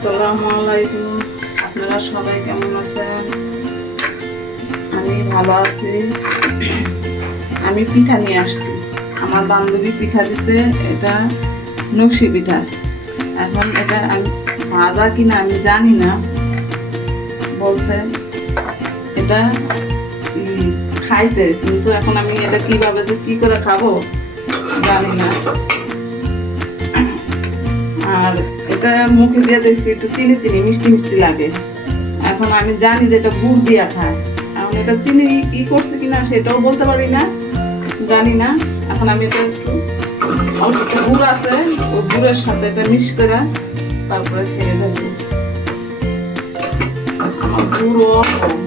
আসসালামু আলাইকুম। আপনারা সবাই কেমন আছেন? আমি ভালো আছি। আমি পিঠা নিয়ে আসছি। আমার বান্ধবী পিঠা দিছে, এটা নকশি পিঠা। এখন এটা আমি ভাজা কিনা আমি জানি না, বলছে এটা খাইতে, কিন্তু এখন আমি এটা কিভাবে যে কি করে খাবো জানি না। আর এটা মুখে দিয়ে দেখছি একটু চিনি চিনি মিষ্টি মিষ্টি লাগে। এখন আমি জানি যে এটা গুড় দিয়া খায়। এখন এটা চিনি কি করছে কিনা সেটাও বলতে পারি না, জানি না। এখন আমি এটা একটু অল্প একটু গুড় আছে, ওই গুড়ের সাথে এটা মিক্স করে তারপরে খেয়ে দেখবো। আমার গুড়ও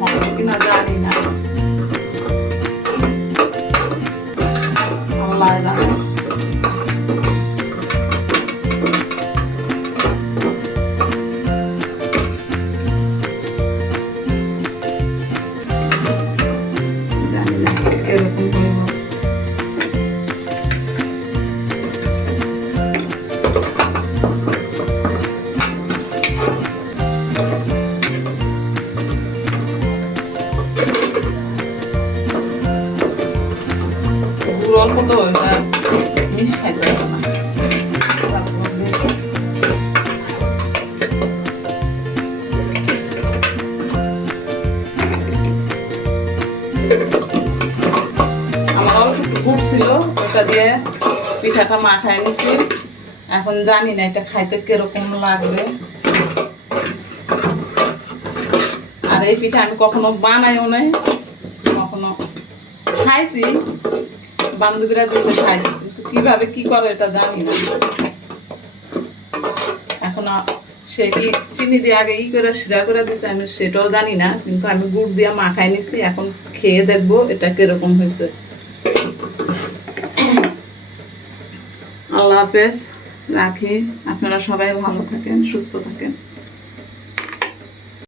হবে কিনা জানি না, আল্লাহ জানে। এরকম করব। গুড় অল্প তো এটা মিশ খাইতে হবে না। গুড় ছিল, ওটা দিয়ে পিঠাটা মাখায় নিছি। এখন জানি না এটা খাইতে কিরকম লাগবে। আর এই পিঠা আমি কখনো বানাইও নাই, কখনো খাইছি, বান্ধবীরা দিতে খাইছি, কিন্তু কিভাবে কি করে এটা জানি না। এখন সে কি চিনি দিয়ে আগে করে শিরা করে দিছে আমি সেটাও জানি না, কিন্তু আমি গুড় দিয়ে মাখায় নিছি। এখন খেয়ে দেখবো এটা কিরকম হয়েছে। আল্লাহ হাফেজ, রাখি। আপনারা সবাই ভালো থাকেন, সুস্থ থাকেন।